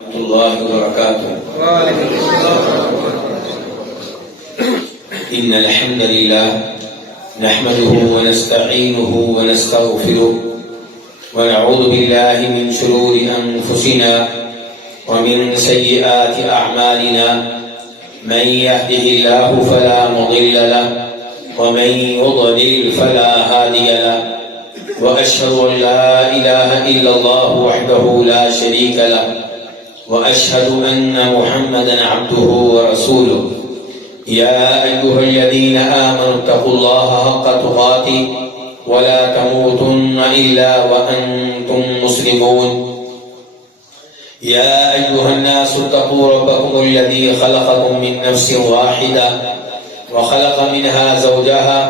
ورحمۃ اللہ وبرکاتہ۔ ان الحمد للہ نحمده ونستعینه ونستغفره ونعوذ باللہ من شرور انفسنا ومن سیئات اعمالنا من يهده الله فلا مضل له ومن يضلل فلا هادي له واشهد ان لا اله الا الله وحده لا شريك له وأشهد أن محمدا عبده ورسوله يا أيها الذين آمنوا اتقوا الله حق تقاته ولا تموتن إلا وأنتم مسلمون يا أيها الناس اتقوا ربكم الذي خلقكم من نفس واحدة وخلق منها زوجها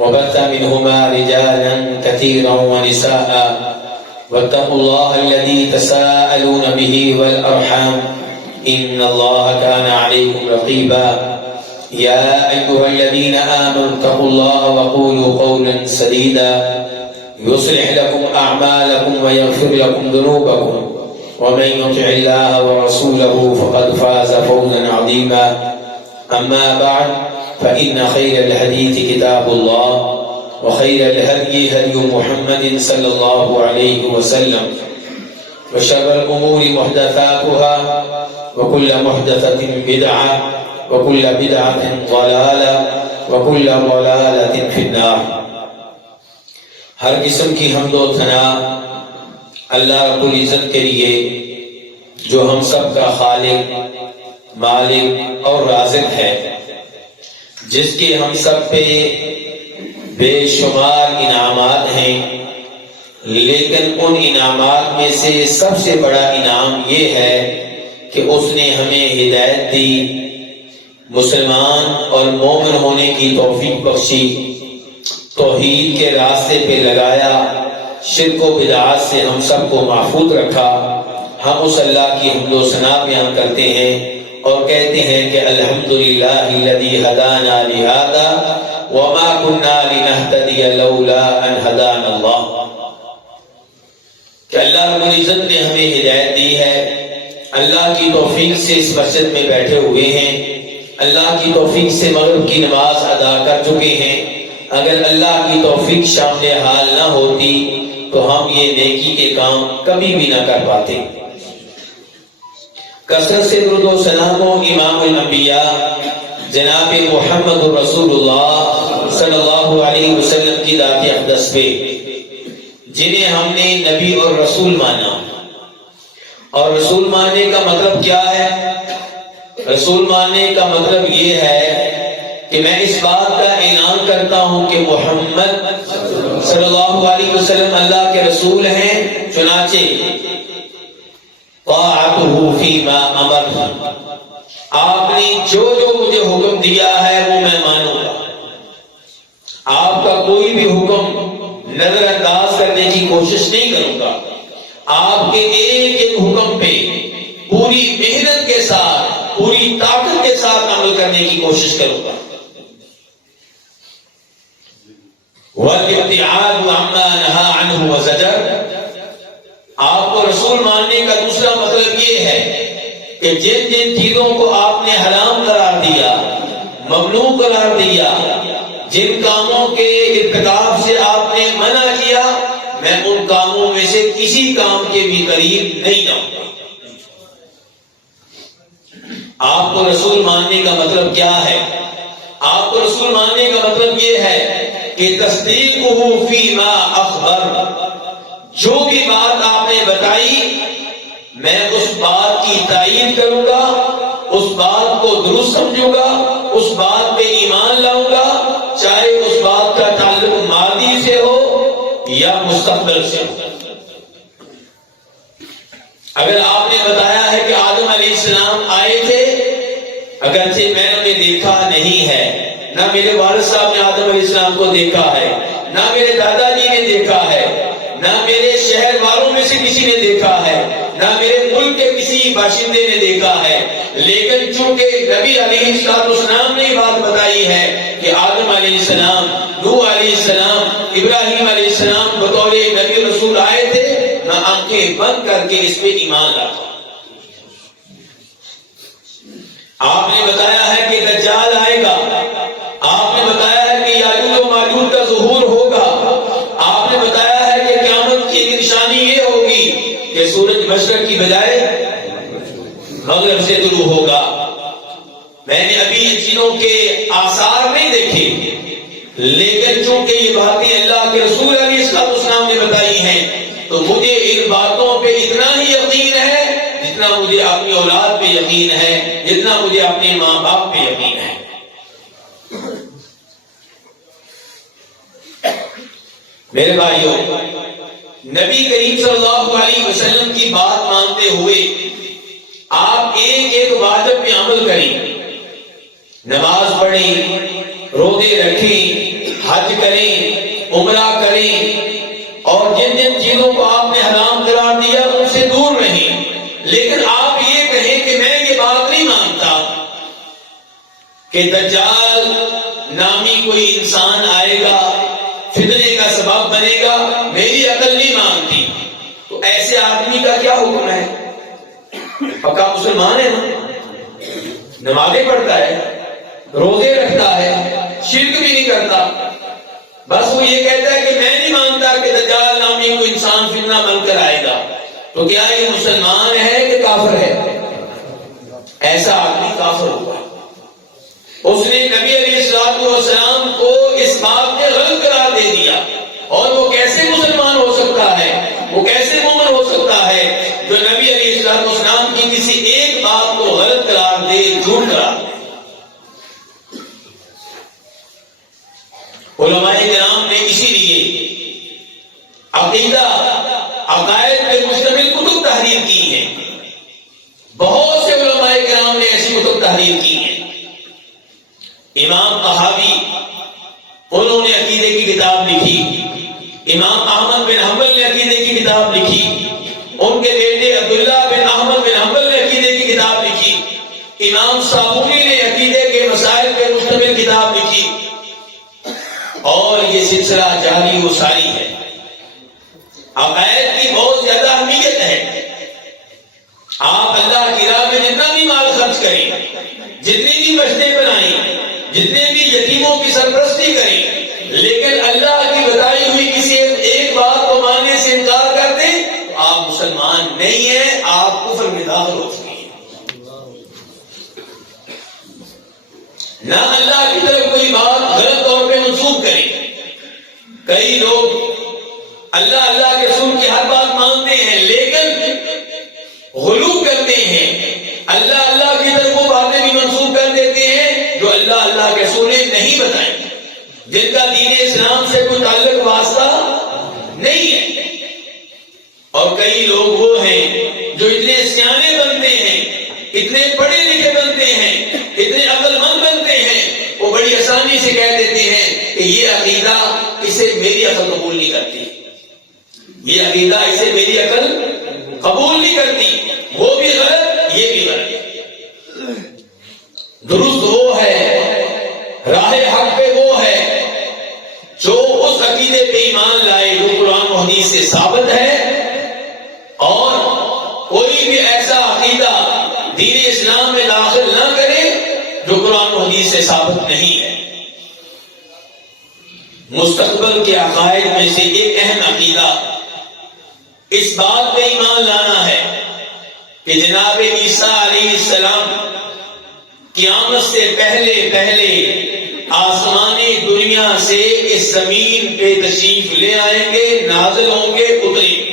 وبث منهما رجالا كثيرا ونساء واتقوا الله الذي تساءلون به والأرحام إن الله كان عليكم رقيبا يا أيها الذين آمنوا اتقوا الله وقولوا قولا سديدا يصلح لكم أعمالكم ويغفر لكم ذنوبكم ومن يطع الله ورسوله فقد فاز فوزا عظيما أما بعد فإن خير الحديث كتاب الله وخير الهدي هدي محمد صلى الله عليه وسلم وشر الأمور محدثاتها وكل محدثة بدعة وكل بدعة ضلالة وكل ضلالة في النار۔ ہر قسم کی حمد و ثنا اللہ رب العزت کے لیے جو ہم سب کا خالق، مالک اور رازق ہے، جس کے ہم سب پہ بے شمار انعامات ہیں، لیکن ان انعامات میں سے سب سے بڑا انعام یہ ہے کہ اس نے ہمیں ہدایت دی، مسلمان اور مومن ہونے کی توفیق بخشی، توحید کے راستے پہ لگایا، شرک و بدعات سے ہم سب کو محفوظ رکھا۔ ہم اس اللہ کی حمد و ثنا بیان کرتے ہیں اور کہتے ہیں کہ الحمدللہ الذی ہدانا لہذا وما كنا لنهتدي لولا ان هدانا اللہ، کہ اللہ رب العزت نے ہمیں ہدایت دی ہے، اللہ کی توفیق سے اس مسجد میں بیٹھے ہوئے ہیں، اللہ کی توفیق سے مغرب کی نماز ادا کر چکے ہیں۔ اگر اللہ کی توفیق شامل حال نہ ہوتی تو ہم یہ نیکی کے کام کبھی بھی نہ کر پاتے۔ کثرت سے درود و سلام و امام الانبیاء جناب محمد رسول اللہ صلی اللہ علیہ وسلم کی ذات اقدس پہ، جنہیں ہم نے نبی اور رسول مانا۔ اور رسول ماننے کا مطلب کیا ہے؟ رسول ماننے کا مطلب یہ ہے کہ میں اس بات کا اعلان کرتا ہوں کہ محمد صلی اللہ علیہ وسلم اللہ کے رسول ہیں، چنانچہ طاعتہ فیما امر، آپ نے جو مجھے حکم دیا ہے وہ میں مانوں گا، آپ کا کوئی بھی حکم نظر انداز کرنے کی کوشش نہیں کروں گا، آپ کے ایک ایک حکم پہ پوری محنت کے ساتھ، پوری طاقت کے ساتھ عمل کرنے کی کوشش کروں گا۔ وَالْإِبْتِعَادُ عَمَّا نَهَى عَنْهُ وَزَجَرَ، آپ کو رسول ماننے کا دوسرا مطلب یہ ہے کہ جن جن چیزوں کو آپ نے حرام قرار دیا، ممنوع قرار دیا، جن کاموں کے ارتکاب سے آپ نے منع کیا، میں ان کاموں میں سے کسی کام کے بھی قریب نہیں جاؤں گا۔ آپ کو رسول ماننے کا مطلب کیا ہے؟ آپ کو رسول ماننے کا مطلب یہ ہے کہ تصدیقہ فیما اخبر، جو بھی بات آپ نے بتائی میں اس بات کی تائید کروں گا، اس بات کو درست سمجھوں گا، اس بات پہ ایمان لاؤں گا، چاہے اس بات کا تعلق ماضی سے ہو یا مستقبل سے ہو۔ اگر آپ نے بتایا ہے کہ آدم علیہ السلام آئے تھے، اگرچہ میں نے انہیں دیکھا نہیں ہے، نہ میرے والد صاحب نے آدم علیہ السلام کو دیکھا ہے، نہ میرے دادا جی نے دیکھا ہے، نہ میرے شہر والوں میں سے کسی نے دیکھا ہے، نہ میرے ملک کے کسی باشندے نے دیکھا ہے، لیکن چونکہ نبی علیہ السلام نے یہ بات بتائی ہے کہ آدم علیہ السلام، نوح علیہ السلام، ابراہیم علیہ السلام بطور نبی رسول آئے تھے، میں آنکھیں بند کر کے اس پہ ایمان لاتا ہوں۔ مغرب سے طلوع ہوگا. میں نے ابھی ان چیزوں کے آثار نہیں دیکھے، لیکن چونکہ یہ باتیں اللہ کے رسول علیہ السلام نے بتائی ہیں تو مجھے ان باتوں پہ اتنا ہی یقین ہے جتنا مجھے اپنی اولاد پہ یقین ہے، جتنا مجھے اپنے ماں باپ پہ یقین ہے. میرے بھائیوں، نبی کریم صلی اللہ علیہ وسلم کی بات مانتے ہوئے آپ ایک ایک واجب پہ عمل کریں، نماز پڑھیں، روزے رکھیں، حج کریں، عمرہ کریں، اور جن جن چیزوں کو آپ نے حرام قرار دیا ان سے دور رہیں. لیکن آپ یہ کہیں کہ میں یہ بات نہیں مانتا کہ دجال نامی کوئی انسان آئے گا، فتنے کا سبب بنے گا، میری عقل نہیں مانتی. تو ایسے آدمی کا کیا حکم ہے؟ پکا مسلمان ہے نا، نمازیں پڑھتا ہے، روزے رکھتا ہے، شرک بھی نہیں کرتا، بس وہ یہ کہتا ہے کہ میں نہیں مانتا کہ دجال نامی کوئی انسان فتنہ بن کر آئے گا. تو کیا یہ مسلمان ہے کہ کافر ہے؟ ایسا آدمی کافر ہوگا. اس نے نبی علیہ السلام کو اس بات میں غلط قرار دے دیا، اور وہ کیسے مسلمان ہو سکتا ہے، وہ کیسے مومن ہو سکتا ہے جو نبی علیہ السلام کی کسی ایک بات کو غلط قرار دے، جھوٹ قرار دے. علماء کرام نے اسی لیے عقیدہ عقائد پہ مشتمل کتب تحریر کی ہیں. بہت سے علماء کرام نے ایسی کتب تحریر کی ہیں. امام طحاوی، انہوں نے عقیدے کی کتاب لکھی. امام احمد بن حنبل نے عقیدے کی کتاب لکھی. ان کے بیٹے عبداللہ بن احمد بن حنبل نے عقیدے کی کتاب لکھی. امام صابونی نے عقیدے کے مسائل پہ مشتمل کتاب لکھی. اور یہ سلسلہ جاری و ساری ہے. عقائد کی بہت زیادہ اہمیت ہے. آپ اللہ کی راہ میں جتنا بھی مال خرچ کریں، جتنی بھی مسجدیں بنائیں، جتنے بھی یتیموں کی سرپرستی کریں، لیکن اللہ کی بتائی ہوئی کسی ایک بات کو ماننے سے انکار کر دیں تو آپ مسلمان نہیں ہیں، آپ کفر میں داخل ہو چکے ہیں. نہ اللہ کی طرف کوئی بات غلط طور پہ منسوخ کریں. کئی لوگ اللہ کے رسول کی ہر بات مانتے ہیں لیکن غلو کرتے ہیں، اللہ کی طرف وہ باتیں بھی منسوخ کر دیتے ہیں جو اللہ کے رسول نے نہیں بتائیں، جن کا دین اسلام سے کوئی تعلق واسطہ نہیں ہے. اور کئی لوگ وہ ہیں جو اتنے سیانے بنتے ہیں، اتنے پڑھے لکھے بنتے ہیں، اتنے عقل مند بنتے ہیں، وہ بڑی آسانی سے کہہ دیتے ہیں کہ یہ عقیدہ اسے میری عقل قبول نہیں کرتی، یہ عقیدہ اسے میری عقل قبول نہیں کرتی، وہ بھی غلط، یہ بھی غلط. درست وہ ہے، راہ حق پہ وہ ہے جو اس عقیدے پہ ایمان لائے جو قرآن و حدیث سے ثابت ہے، اور کوئی بھی ایسا عقیدہ دین اسلام میں داخل نہ کرے جو قرآن و حدیث سے ثابت نہیں ہے. مستقبل کے عقائد میں سے ایک اہم عقیدہ اس بات پہ ایمان لانا ہے کہ جناب عیسیٰ علیہ السلام قیامت سے پہلے آسمانی دنیا سے اس زمین پہ تشریف لے آئیں گے، نازل ہوں گے، اتریں گے.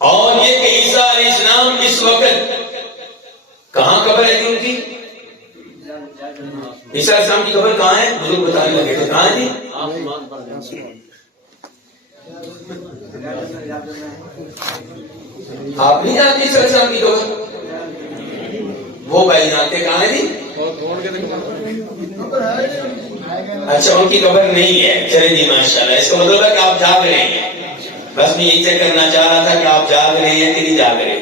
اور یہ کہ عیسیٰ علیہ السلام اس وقت کہاں قبر ہے ان کی؟ عیسیٰ علیہ السلام کی قبر کہاں ہے؟ بزرگ بتانے لگے تو کہاں ہے جی؟ آپ نہیں جانتے عیسیٰ علیہ السلام کی قبر؟ وہ بھائی جانتے کہاں ہے جی؟ اچھا، ان کی قبر نہیں ہے. چلے جی ماشاءاللہ. اس کا مطلب ہے کہ آپ جاگ رہے ہیں. بس میں یہی چیک کرنا چاہ رہا تھا کہ آپ جاگ رہے ہیں کہ نہیں جاگ رہے.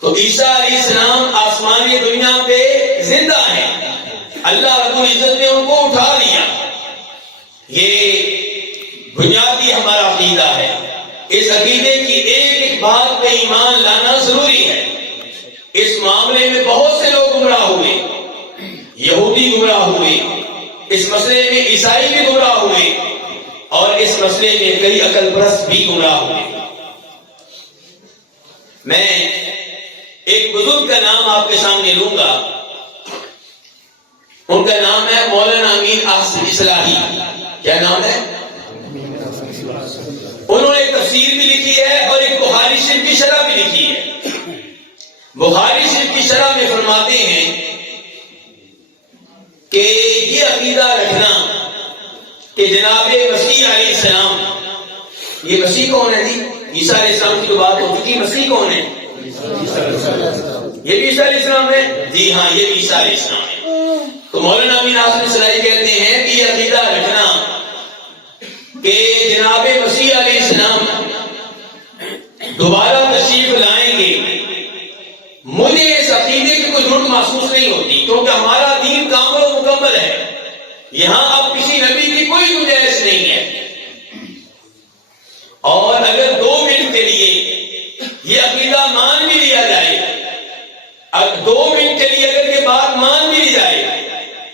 تو عیسیٰ علیہ السلام آسمانی دنیا پہ زندہ ہیں، اللہ رب العزت نے ان کو اٹھا لیا. یہ بنیادی ہمارا عقیدہ ہے. اس عقیدے کی ایک ایک بات پہ ایمان لانا ضروری ہے. اس معاملے میں بہت سے لوگ گمراہ ہوئے، یہودی گمراہ ہوئے، اس مسئلے میں عیسائی بھی گمراہ ہوئے، اور اس مسئلے میں کئی عقل پرست بھی گمراہ ہوئے. میں ایک بزرگ کا نام آپ کے سامنے لوں گا. ان کا نام ہے مولانا امین احسن اصلاحی. کیا نام ہے؟ انہوں نے تفسیر بھی لکھی ہے اور ایک بخاری شریف کی شرح بھی لکھی ہے. بخاری شریف کی شرح میں فرماتے ہیں کہ یہ عقیدہ رکھنا کہ جناب مسیح علیہ السلام، یہ مسیح کون ہے جی؟ عیسیٰ علیہ السلام کی تو بات ہو چکی. مسیح کون ہے؟ یہ بھی عیسیٰ علیہ السلام ہے. جی ہاں، یہ بھی عیسیٰ علیہ السلام ہے. تو مولانا امین احسن اصلاحی کہتے ہیں کہ یہ عقیدہ رکھنا کہ جناب مسیح علیہ السلام دوبارہ تشریف لائیں گے، مجھے اس عقیدے کی کوئی ضرورت محسوس نہیں ہوتی، کیونکہ ہمارا دین کامل و مکمل ہے. یہاں اب کسی نبی کی کوئی گنجائش نہیں ہے. اور اگر 2 منٹ کے لیے یہ عقیدہ مان بھی لیا جائے، اب 2 منٹ کے لیے اگر یہ بات مان بھی لی جائے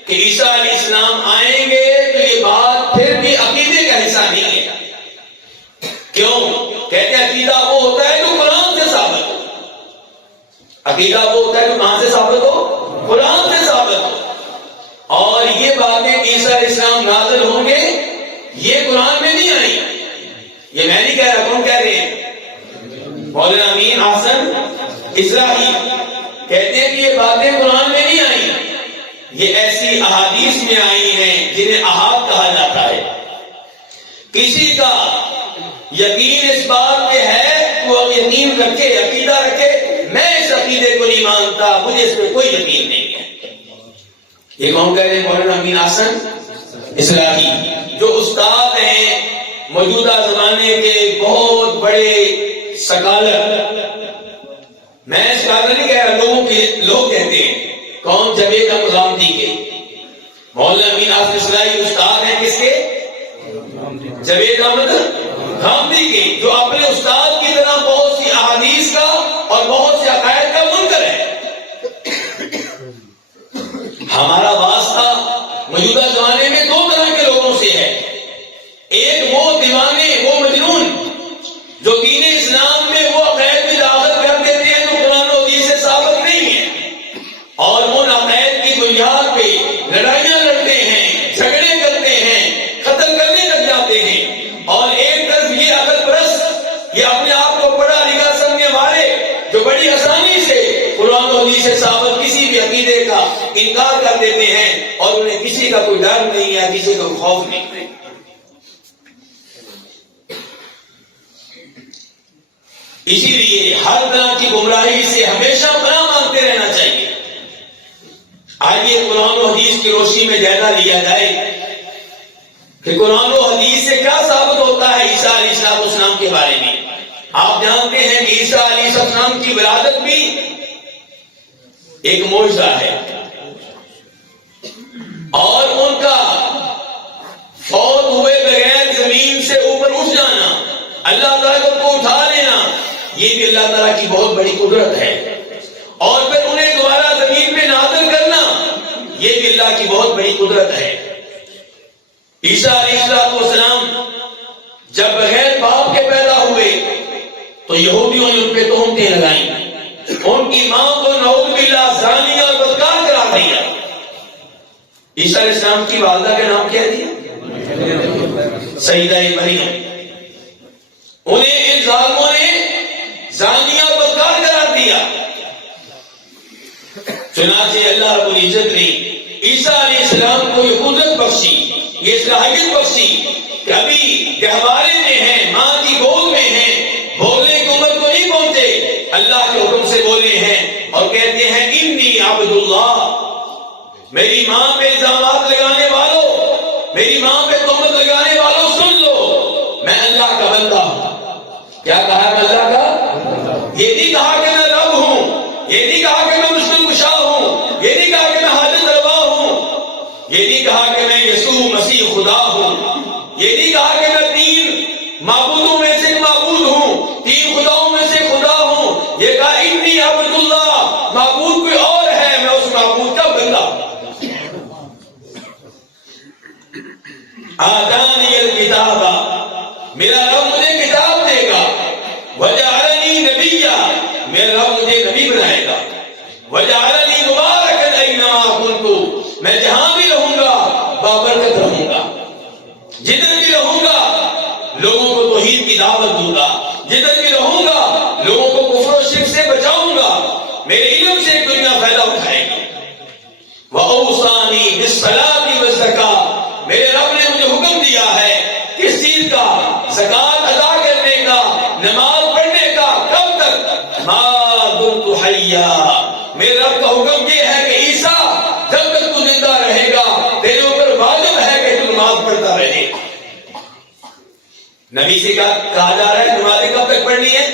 کہ عیسیٰ علیہ السلام آئیں گے، تو یہ بات پھر بھی عقیدے کا حصہ نہیں ہے. کیوں؟ کہتے ہیں عقیدہ وہ ہوتا ہے جو قرآن سے ثابت ہو. عقیدہ وہ ہوتا ہے جو کہاں سے ثابت ہو؟ قرآن سے ثابت ہو. اور یہ باتیں عیسیٰ علیہ السلام نازل ہوں گے، یہ قرآن میں نہیں آئی. یہ میں نہیں کہہ رہا، کون کہہ رہے ہیں؟ مولانا امین احسن اصلاحی کہتے ہیں کہ یہ باتیں قرآن میں نہیں آئی، یہ ایسی احادیث میں آئی ہیں جنہیں احاد کہا جاتا ہے. کسی کا یقین اس بات پہ ہے، وہ یقین رکھے، عقیدہ رکھے میں اس عقیدے کو نہیں مانتا، مجھے اس پہ کوئی یقین نہیں ہے. یہ کون کہہ رہے ہیں؟ مولانا امین احسن اصلاحی، جو استاد ہیں موجودہ زمانے کے بہت بڑے سکالر. میں سکالر نہیں کہہ رہا، لوگ کہتے ہیں. کون؟ جاوید احمد غامدی کے. مولانا امین احسن اصلاحی استاد ہیں کس کے؟ جاوید احمد غامدی کے، جو اپنے استاد کی طرح بہت سی احادیث کا اور بہت سے عقائد کا منکر ہے. ہمارا واسطہ موجودہ زمانے میں 2 طرح کے لوگوں سے ہے. ایک وہ دیوانے، وہ مجنون جو دین اسلام میں وہ عقائد میں داخل کر دیتے ہیں جو قرآن و حدیث سے ثابت نہیں ہے، اور ان عقائد کی بنیاد پہ لڑائیاں لڑتے ہیں، جھگڑے کرتے ہیں، قتل کرنے لگ جاتے ہیں. اور ایک طرف یہ عقل پرست، یہ اپنے آپ کو پڑھا لکھا سمجھنے والے جو بڑی آسانی سے قرآن و حدیث سے ثابت کسی بھی عقیدے کا انکار کر دیتے ہیں، اور انہیں کسی کا کوئی ڈر نہیں ہے، کسی کا خوف نہیں ہے. اسی لیے ہر طرح کی گمراہی سے ہمیشہ پناہ مانگتے رہنا چاہیے. آئیے قرآن و حدیث کی روشنی میں جائزہ لیا جائے کہ قرآن و حدیث سے کیا ثابت ہوتا ہے عیسیٰ علیہ السلام کے بارے میں. آپ جانتے ہیں کہ عیسیٰ علیہ السلام کی ولادت بھی ایک معجزہ ہے، اور ان کا فوت ہوئے بغیر زمین سے اوپر اٹھ جانا، اللہ تعالیٰ کو اٹھا لینا، یہ بھی اللہ تعالیٰ کی بہت بڑی قدرت ہے. اور پھر انہیں دوبارہ زمین پہ نازل کرنا، یہ بھی اللہ کی بہت بڑی قدرت ہے. عیسیٰ علیہ السلام جب بغیر باپ کے پیدا ہوئے تو یہودیوں نے ان پہ تہمتیں لگائیں، ان کی ماں کو نعوذ باللہ زانی اور بدکار قرار دیا. عیسیٰ علیہ السلام کی والدہ کا نام کیا دیا؟ سیدہ مریم. انہیں ان ظالموں نے زانی اور بدکار قرار دیا. چنانچہ اللہ رب العزت نے عیسیٰ علیہ السلام کو یہ قدرت بخشی، یہ صلاحیت بخشی کہ ابھی گہوارے میں ہیں، ماں کی گود میں ہیں، بولنے کی عمر کو نہیں پہنچے، اللہ کے حکم سے بولے ہیں اور کہتے ہیں انی عبد اللہ. میری ماں پہ الزامات لگانے والوں، میری ماں پہ تہمت لگانے والوں سن لو، میں اللہ کا بندہ ہوں. کیا کہا ہے اللہ کا؟ یہ نہیں کہا کہ میں رب ہوں، یہ نہیں کہا کہ میں مشکل کشا ہوں، یہ نہیں کہا کہ میں حاجت روا ہوں، یہ نہیں کہا کہ میں یسوع مسیح خدا ہوں، یہ نہیں کہا کہ میں 3 معبودوں میں سے معبود ہوں، 3 خداؤں میں سے خدا ہوں. یہ کہا انی عبد اللہ، معبود کوئی اور ہے، میں اس معبود کا بندہ ہوں. آتانی الکتاب، میرا رب مجھے کتاب دے گا، وجعلنی نبیا، میرا رب مجھے نبی بنائے گا. وجعلنی مبارکا اینما کنت، میں جہاں بھی رہوں گا بابرکت رہوں گا. جدھر بھی رہوں گا لوگوں کو توحید کی دعوت دوں گا، جدھر بھی رہوں گا لوگوں کو کفر و شرک سے بچاؤں گا. میرے علم سے دنیا فائدہ اٹھائے گی. وَأَوْصَانِي بِالصَّلَاةِ وَالزَّكَاةِ، میرے رب نے مجھے حکم دیا ہے کس چیز کا؟ زکوٰۃ ادا کرنے کا، نماز پڑھنے کا. کب تک؟ مَا دُمْتُ حَيًّا. میرے رب کا حکم یہ ہے کہ عیسیٰ جب تک تو زندہ رہے گا تیرے اوپر واجب ہے کہ تو نماز پڑھتا رہے. نبی سے کہا جا رہا ہے نمازیں کب تک پڑھنی ہے؟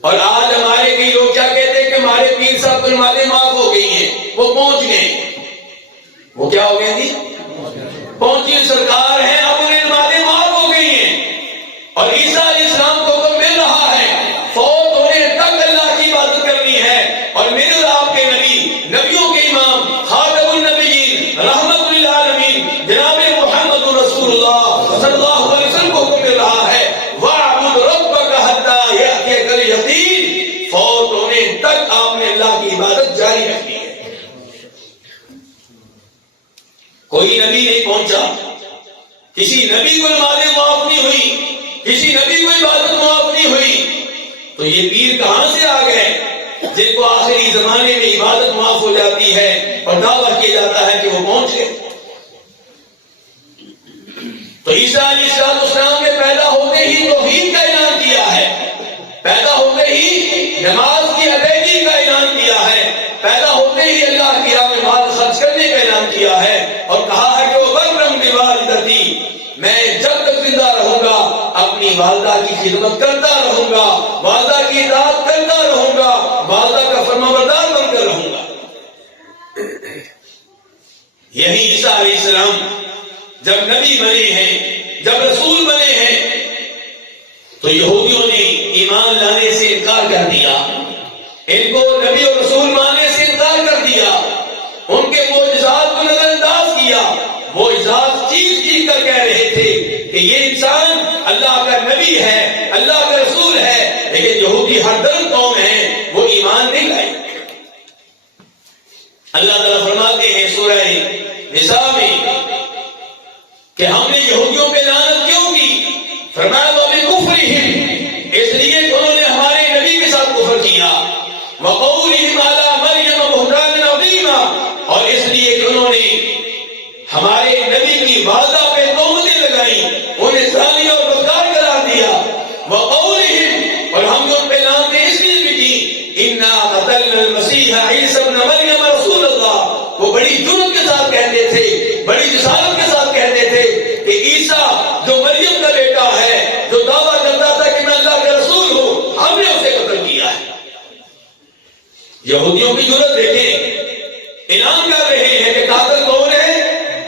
اور آج ہمارے کئی لوگ کیا کہتے ہیں کہ ہمارے پیر صاحب کو نمازیں معاف ہو گئی ہیں، وہ پہنچ گئے. وہ کیا ہو گئے جی؟ پہنچی سرکار ہیں، اب انہیں نمازیں معاف ہو گئی ہیں. اور عیسیٰ علیہ السلام کو حکم مل رہا ہے فوت ہونے تک اللہ کی عبادت کرنی ہے. اور میرے اور آپ کے نبی، نبیوں کے امام، خاتم النبیین، رحمت للعالمین جناب محمد رسول اللہ صلی اللہ علیہ وسلم کو حکم مل رہا ہے وَاعْبُدْ رَبَّكَ حَتَّىٰ يَأْتِيَكَ الْيَقِينُ. فوت ہونے تک آپ نے اللہ کی عبادت جاری رکھنی ہے. کوئی نبی نہیں پہنچا، کسی نبی کو نمازیں معاف نہیں ہوئی، کسی نبی کو عبادت معاف نہیں ہوئی. تو یہ پیر کہاں سے آ گئے جن کو آخری زمانے میں عبادت معاف ہو جاتی ہے اور دعویٰ کیا جاتا ہے کہ وہ پہنچ گئے. تو عیسیٰ علیہ السلام نے پیدا ہوتے ہی توحید کا اعلان کیا ہے، پیدا ہوتے ہی نماز کی ادائیگی کا اعلان کیا ہے، پیدا ہوتے ہی اللہ کی راہ میں مال خرچ کرنے کا اعلان کیا ہے اور کہا ہے کہ وہ برم بوالدتی، میں جب تک زندہ رہوں گا اپنی والدہ کی خدمت کرتا رہوں گا، والدہ کی اطاعت کرتا رہوں گا، والدہ کا فرمانبردار بن کر رہوں گا. یہی عیسیٰ علیہ السلام جب نبی بنے ہیں، جب رسول بنے ہیں تو یہودیوں نے ایمان لانے سے انکار کر دیا، ان کو نبی اور رسول ماننے سے انکار کر دیا، ان کے معجزات کو نظر انداز کیا. معجزات چیز کر کہہ رہے تھے کہ یہ انسان اللہ کا نبی ہے، اللہ کا رسول ہے، لیکن یہودی ہر درم قوم ہے، وہ ایمان نہیں لائی. اللہ تعالیٰ فرماتے ہیں سورہ نساء میں کہ ہم نے یہودیوں پہ لعنت کیوں کی؟ فرمایا وَبِكُفْرِهِمْ، اس لیے کہ انہوں نے ہمارے نبی کے ساتھ کفر کیا، وَقَوْلِهِمْ عَلَىٰ مَرْيَمَ بُهْتَانًا عَظِيمًا، اور اس لیے کہ انہوں نے ہمارے نبی کی والدہ پہ تہمتیں لگائی، انہیں زانی اور بدکار قرار دیا. وَقَوْلِهِمْ، اور ہم نے ان پہ لعنتیں اس لیے بھی کی إِنَّا قَتَلْنَا الْمَسِيحَ عِيسَى ابْنَ مَرْيَمَ رَسُولَ اللَّهِ، وہ بڑی جرأت کے ساتھ کہتے تھے، بڑی جسارت کے ساتھ کہتے تھے کہ عیسیٰ جو مریم کا بیٹا ہے، جو دعویٰ کرتا تھا کہ میں اللہ کا رسول ہوں، ہم نے اسے قتل کیا ہے. یہودیوں کی جرأت دیکھیں، اعلان کر رہے ہیں کہ قاتل کون ہے؟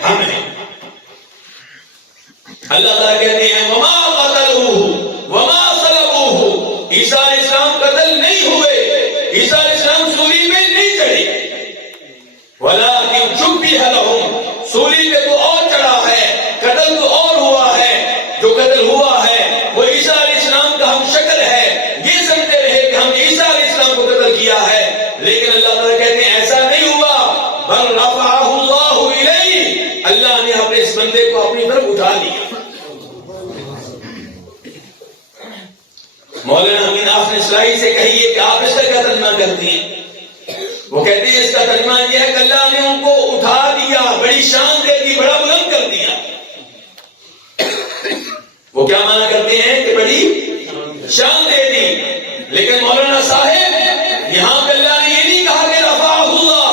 ہم ہیں. اللہ تعالیٰ کہتے ہیں وَمَا قَتَلُوهُ وَمَا صَلَبُوهُ، عیسیٰ علیہ السلام قتل نہیں ہوئے، عیسیٰ علیہ السلام سولی میں نہیں چڑھے، وَلَٰكِنْ شُبِّهَ لَهُمْ، سولی پہ تو اور چڑھا ہے، قتل تو اور ہوا ہے. جو قتل ہوا ہے وہ عیسیٰ علیہ السلام کا ہم شکل ہے، یہ سمجھتے رہے کہ ہم نے عیسیٰ علیہ السلام کو قتل کیا ہے، لیکن اللہ تعالیٰ کہتے ہیں ایسا نہیں ہوا. بل رفعہ اللہ الیہ، اللہ نے اپنے اس بندے کو اپنی طرف اٹھا لیا. مولانا امین آپ نے اسلائی سے کہیے کہ آپ اس کا کیا ترجمہ کرتی ہیں؟ وہ کہتے ہیں اس کا ترجمہ یہ ہے کہ اللہ نے ان کو اٹھا دیا، بڑی شان دے دی، بڑا بلند کر دیا. وہ کیا معنی کرتے ہیں کہ بڑی شان دے دی. لیکن مولانا صاحب یہاں پہ اللہ نے یہ نہیں کہا کہ رفعہ اللہ،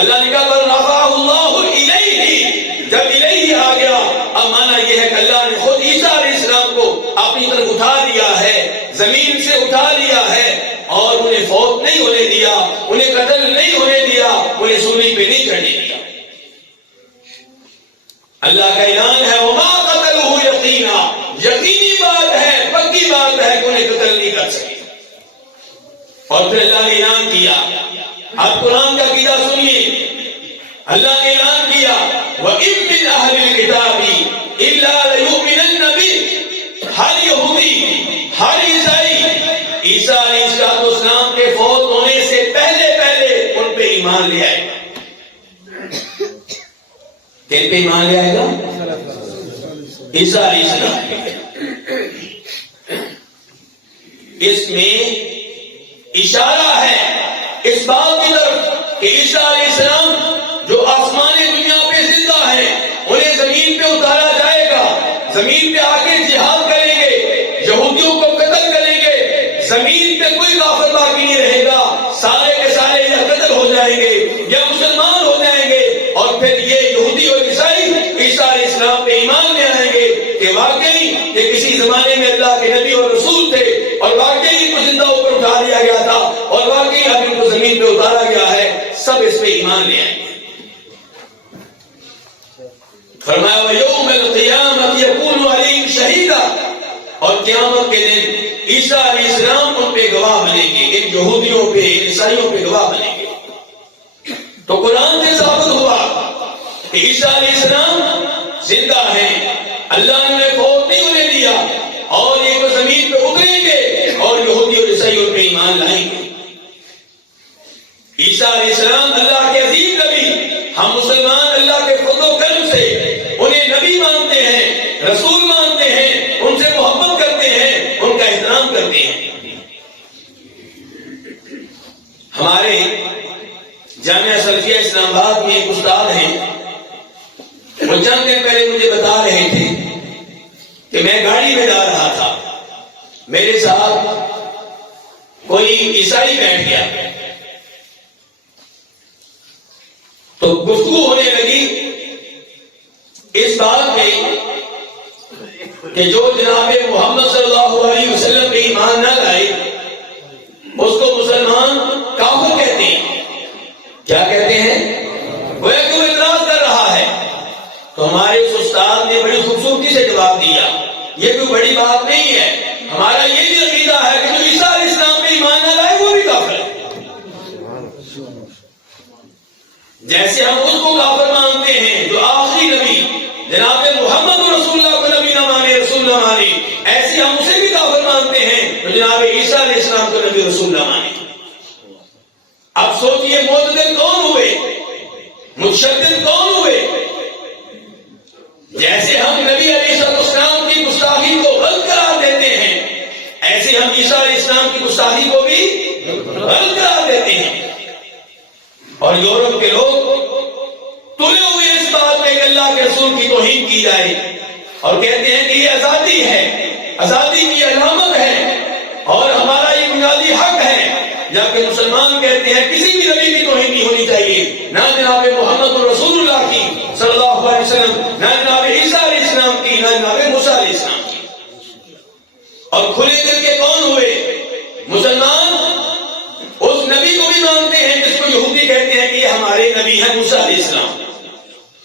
اللہ نے کہا بل رفعہ اللہ الیہ. جب الیہ آ گیا اب معنی یہ ہے کہ اللہ نے خود عیسیٰ علیہ السلام کو اپنی طرف اٹھا لیا ہے، زمین سے اٹھا لیا ہے اور انہیں فوت نہیں ہونے دیا، انہیں قتل نہیں ہونے دیا، انہیں سولی پہ نہیں چڑھنے دیا. اللہ کا اعلان ہے وما قتلوہ یقینا، یقینی بات ہے، پکی بات ہے کہ انہیں قتل نہیں کر سکے. اور پھر اللہ نے اعلان کیا، آپ قرآن کا عقیدہ سنیے، اللہ نے اعلان کیا وَإِن مِّنْ أَهْلِ الْكِتَابِ إِلَّا لَيُؤْمِنَنَّ بِهِ، ہر یہودی، ہر عیسائی عیسیٰ علیہ السلام کے فوت ہونے سے پہلے ان پہ ایمان لے آئے گا. کن پہ ایمان لے آئے گا؟ عیسیٰ علیہ السلام پہ. اس میں اشارہ ہے اس بات کی طرف کہ عیسیٰ علیہ السلام جو آسمانی دنیا پہ زندہ ہیں انہیں زمین پہ اتارا جائے گا. زمین پہ آ کے جہاد کریں گے, یہودیوں کو قتل کریں گے. زمین پہ کوئی کافر باقی نہیں رہے گا. سارے کے سارے یا قتل ہو جائیں گے یا مسلمان ہو جائیں گے. اور پھر یہ یہودی اور عیسائی عیسیٰ علیہ السلام پہ ایمان لے آئیں گے کہ واقعی یہ کسی زمانے میں اللہ کے نبی اور رسول تھے, اور واقعی ان کو زندہ اوپر اٹھا دیا گیا تھا, اور واقعی اب ان کو زمین پہ اتارا گیا ہے. سب اس پہ ایمان لے آئیں گے. فرمایا وَيَوْمَ الْقِيَامَةِ يَكُونُ عَلَيْهِمْ شَهِيدًا, اور قیامت کے دن عیسیٰ علیہ السلام ان پہ گواہ بنیں گے, ان یہودیوں پہ ان عیسائیوں پہ گواہ بنیں گے. تو قرآن سے ثابت ہوا کہ عیسیٰ علیہ السلام زندہ ہیں, اللہ نے فوت نہیں ہونے دیا, اور یہ تو زمین پہ اتریں گے اور یہودی اور عیسائی ان پہ ایمان لائیں گے. عیسیٰ علیہ السلام اللہ کے عظیم نبی, ہم مسلمان اللہ کے فضل و کرم سے انہیں نبی مانتے ہیں, رسول مانتے ہیں, ان سے محبت کرتے ہیں, ان کا احترام کرتے ہیں. ہمارے جامعہ سلفیہ اسلام آباد میں ایک استاد ہیں, وہ چند دن پہلے مجھے بتا رہے تھے کہ میں گاڑی میں جا رہا تھا, میرے ساتھ کوئی عیسائی بیٹھ گیا, تو گفتگو ہونے لگی اس بات پہ کہ جو جناب محمد صلی اللہ علیہ وسلم پہ ایمان نہ لائے اس کو مسلمان کافر کہتے ہیں. کیا کہتے ہیں؟ وہ کیوں اعتراض کر رہا ہے. تو ہمارے اس استاد نے بڑی خوبصورتی سے جواب دیا, یہ کوئی بڑی بات نہیں ہے, ہمارا یہ بھی عقیدہ ہے کہ جو عیسیٰ علیہ السلام پہ ایمان نہ لائے وہ بھی کافر ہے. جیسے ہم اس کو کافر مانتے ہیں جو آخری نبی جناب محمد رسول اللہ کو نبی نہ مانے, رسول نہ مانے, ایسے ہم اسے بھی کافر مانتے ہیں جو جناب عیسیٰ علیہ السلام کو نبی رسول نہ مانے. اب سوچئے معتدل کون ہوئے, متشدد کون ہوئے. جیسے ہم نبی علیہ السلام کی گستاخی کو غلط قرار دیتے ہیں, ایسے ہم عیسیٰ علیہ السلام کی گستاخی کو بھی غلط قرار دیتے ہیں. اور یورپ کے لوگ تلے ہوئے اس بات میں کہ اللہ کے رسول کی توہین کی جائے, اور کہتے ہیں کہ یہ آزادی ہے, آزادی کی علامت ہے, اور ہمارا یہ بنیادی حق ہے. جبکہ مسلمان کہتے ہیں کسی بھی نبی کی توہین نہیں ہونی چاہیے, نہ جناب محمد رسول اللہ کی صلی اللہ علیہ وسلم, نہ جناب عیسیٰ علیہ السلام کی, نہ جناب موسیٰ علیہ السلام کی. اور کھلے دل کے کون ہوئے مسلمان؟ اس نبی کو بھی مانتے ہیں جس کو یہودی کہتے ہیں کہ یہ ہمارے نبی ہیں موسیٰ علیہ السلام.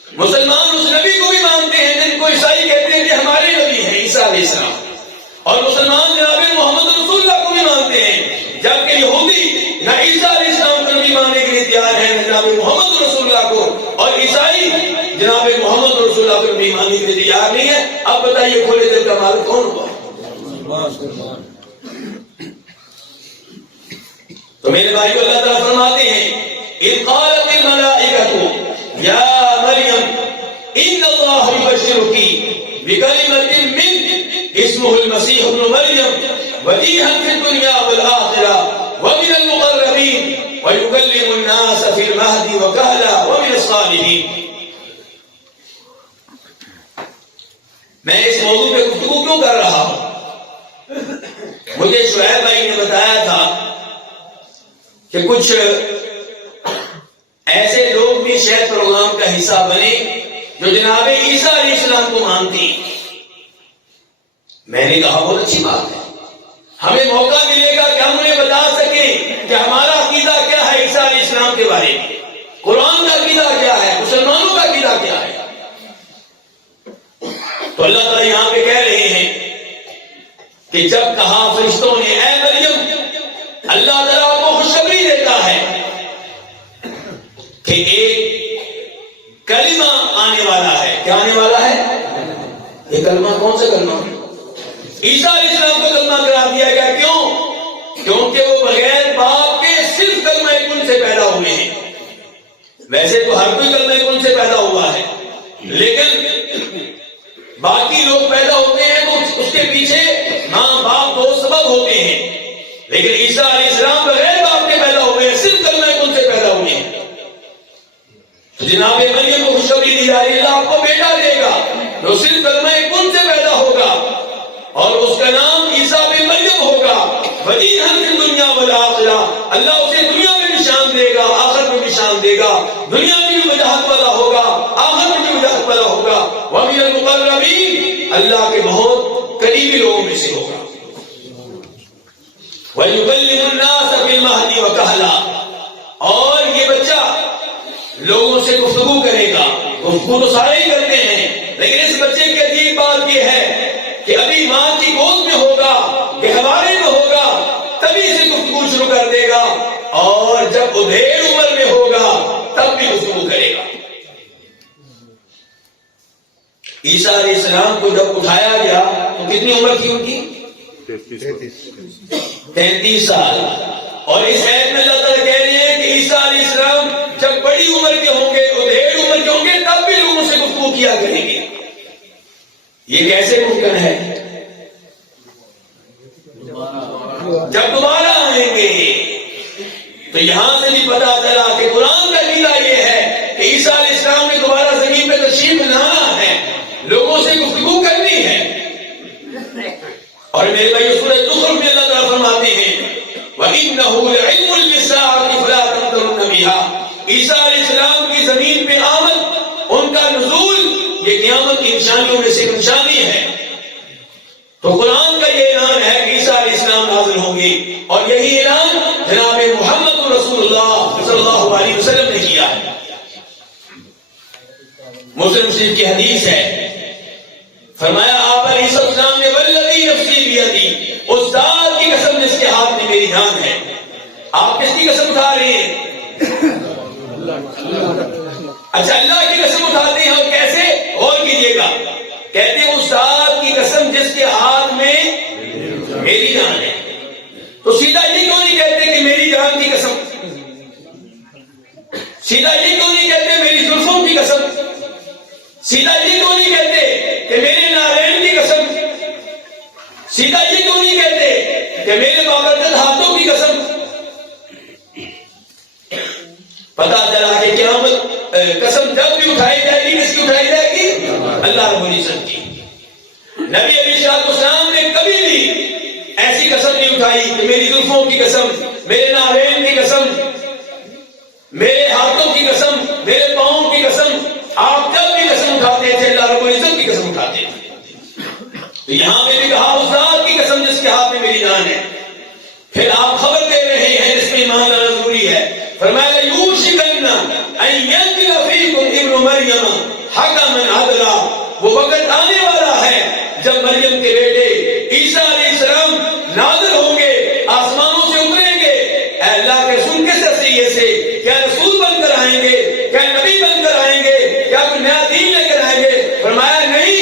مسلمان اس نبی کو بھی مانتے ہیں جن کو عیسائی کہتے ہیں کہ ہمارے نبی ہیں عیسیٰ علیہ السلام. اور مسلمان جناب محمد رسول اللہ کو بھی مانتے ہیں, جبکہ یہودی نہ عیسیٰ علیہ السلام کو نبی ماننے کے لیے تیار ہے, نہ جناب محمد رسول اللہ کو, اور عیسائی جناب محمد رسول اللہ کو نبی ماننے کے لیے تیار نہیں ہے. اب بتائیے کھلے دل کا مالک کون ہوا؟ تو میرے بھائی اللہ تعالیٰ فرماتے ہیں اذ قالت الملائکۃ یا مریم ان اللہ یبشرک بکلمۃ منہ اسمہ المسیح ابن مریم وجیہا فی الدنیا والآخرہ ومن المقربین ویکلم الناس فی المہد وکہلا ومن الصالحین. میں اس موضوع پہ گفتگو کیوں کر رہا ہوں؟ مجھے شعیب بھائی نے بتایا تھا کہ کچھ ایسے لوگ بھی شاید پروگرام کا حصہ بنے جو جناب عیسیٰ علیہ السلام کو مانتے ہیں. میں نے کہا بہت اچھی بات ہے, ہمیں موقع ملے گا کہ ہم انہیں بتا سکیں کہ ہمارا عقیدہ کیا ہے عیسیٰ علیہ السلام کے بارے میں, قرآن کا عقیدہ کیا ہے, مسلمانوں کا عقیدہ کیا ہے. تو اللہ تعالیٰ یہاں پہ کہہ رہے ہیں کہ جب کہا فرشتوں نے اے مریم, اللہ تعالیٰ آپ کو خوشخبری دیتا ہے کہ ایک کلمہ آنے والا ہے. کیا آنے والا ہے؟ یہ کلمہ کون سا کلمہ؟ عیسیٰ علیہ السلام کو کلمہ قرار دیا گیا. کیوں؟ کن سے پیدا ہوئے ہیں. ویسے تو ہر کوئی کلمہ کن سے پیدا ہوا ہے، لیکن باقی لوگ پیدا ہوتے ہیں تو اس کے پیچھے ماں باپ دو سبب ہوتے ہیں، لیکن عیسیٰ علیہ السلام بغیر باپ کے پیدا ہوئے ہیں، صرف کلمہ کن سے پیدا ہوئے ہیں. جناب مریم کو خوشخبری دی جا رہی ہے اللہ آپ کو بیٹا دے گا جو صرف کلمہ کن سے پیدا ہوگا، اور اس کا نام عیسیٰ بن مریم ہوگا. وجیہا فی الدنیا والآخرہ، اللہ اسے دنیا میں نشان دے گا، آخرت میں نشان دے گا. دنیا میں بھی وجاہت والا ہوگا، آخرت میں بھی وجاہت والا ہوگا. ومن المقربین، اللہ کے بہت قریبی لوگوں میں سے ہوگا. وَيُكَلِّمُ النَّاسَ فِي الْمَهْدِ وَكَهْلًا، اور یہ بچہ لوگوں سے گفتگو کرے گا. گفتگو تو سارے ہی کرتے ہیں، لیکن اس بچے کی عجیب بات یہ ہے کہ ابھی ماں کی گود میں ہوگا، گہوارے میں ہوگا، تبھی سے گفتگو شروع کر دے گا، اور جب ادھیڑ عمر میں ہوگا تب بھی گفتگو کرے گا. عیسیٰ علیہ السلام کو جب اٹھایا گیا تو کتنی عمر تھی ان کی؟ 33 سال. اور اس آیت میں اللہ تعالیٰ کہہ رہے ہیں کہ عیسیٰ علیہ السلام جب بڑی عمر کے ہوں گے، ادھیڑ عمر کے ہوں گے، تب بھی لوگوں سے گفتگو کیا کریں گے. یہ کیسے ممکن ہے؟ جب دوبارہ آئیں گے. تو یہاں سے بھی پتا چلا کہ قرآن کا لیلا یہ ہے کہ عیسیٰ علیہ السلام نے دوبارہ زمین پہ تشریف لانا ہے، لوگوں سے گفتگو کرنی ہے. اور میرے بھائی سورہ زخرف میں اللہ تعالیٰ فرماتے ہیں وَإِنَّهُ لَعِلْمٌ لِّلسَّاعَةِ فَلَا تَمْتَرُنَّ بِهَا. عیسیٰ علیہ السلام کی زمین پہ آمد، ان کا نزول، یہ قیامت کی نشانیوں میں سے نشانی ہے. تو قرآن کا یہ اعلان ہے کہ عیسیٰ علیہ السلام نازل ہوں گے، اور یہی اعلان جناب محمد رسول اللہ صلی اللہ علیہ وسلم نے کیا ہے. مسلم شریف کی حدیث ہے، فرمایا آپ علیہ السلام نے والذی نفسی بیدی، اس ذات کی قسم جس کے ہاتھ میں میری جان ہے. آپ کس کی قسم اٹھا رہے ہیں؟ اچھا، اللہ کی قسم اٹھاتے ہیں، اور کیسے؟ غور کیجئے گا. کہتے ہیں اس ذات کی قسم جس کے ہاتھ میں میری جان ہے. تو سیدھا یہ کیوں نہیں کہتے کہ میری جان کی قسم؟ سیدھا یہ کیوں نہیں کہتے میری زلفوں کی قسم؟ سیدھا یہ کیوں نہیں کہتے کہ میرے نارین کی قسم؟ سیدھا یہ کیوں نہیں کہتے کہ میرے بابرکت ہاتھوں کی قسم؟ پتا چلا کہ قیامت قسم جب بھی اٹھائی جائے گی، کس کی اٹھائی جائے گی؟ اللہ رب العزت کی. نبی علیہ السلام نے کبھی بھی ایسی قسم نہیں اٹھائی کہ میری زلفوں کی قسم، میرے ناوین کی قسم، میرے ہاتھوں کی قسم، میرے پاؤں کی قسم. آپ جب بھی قسم اٹھاتے تھے اللہ رب العزت کی قسم اٹھاتے تھے. تو یہاں پہ بھی کہا اس ذات کی قسم جس کے ہاتھ میں میری جان ہے. پھر آپ خبر دے رہے ہیں جس میں ایمان لانا ضروری ہے. فرمایا یوشکن ان ینزل فیکم ابن مریم حکما عدلا، وہ وقت آنے والا ہے جب مریم کے بیٹے عیسیٰ علیہ السلام نازل ہوں گے، آسمانوں سے اتریں گے. اے اللہ کے رسول کس حیثیت سے؟ کیا رسول بن کر آئیں گے؟ کیا نبی بن کر آئیں گے؟ کیا کوئی نیا دین لے کر آئیں گے؟ فرمایا نہیں،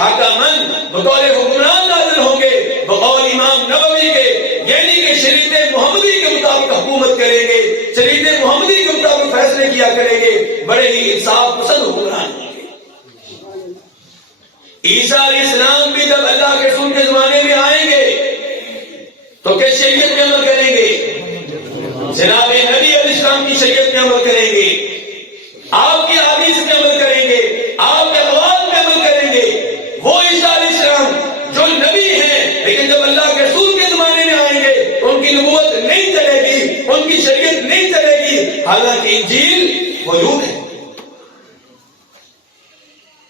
حکمن، بطور حکمران نازل ہوں گے، بقول امام نبوی کے، یعنی کہ شریعت محمدی کے مطابق حکومت کریں گے، شریعت محمدی کے مطابق فیصلے کیا کریں گے، بڑے ہی انصاف پسند حکمران ہوں گے. عیسیٰ علیہ السلام بھی جب اللہ کے رسول کے زمانے میں آئیں گے تو کس شریعت میں عمل کریں گے؟ جناب نبی علیہ السلام کی شریعت میں عمل کریں گے، آپ کی حدیث میں عمل کریں گے، آپ کے اقوال میں عمل کریں گے. وہ عیسیٰ علیہ السلام جو نبی ہیں لیکن جب اللہ کے رسول کے زمانے میں آئیں گے ان کی نبوت نہیں چلے گی، ان کی شریعت نہیں چلے گی، حالانکہ انجیل موجود ہے.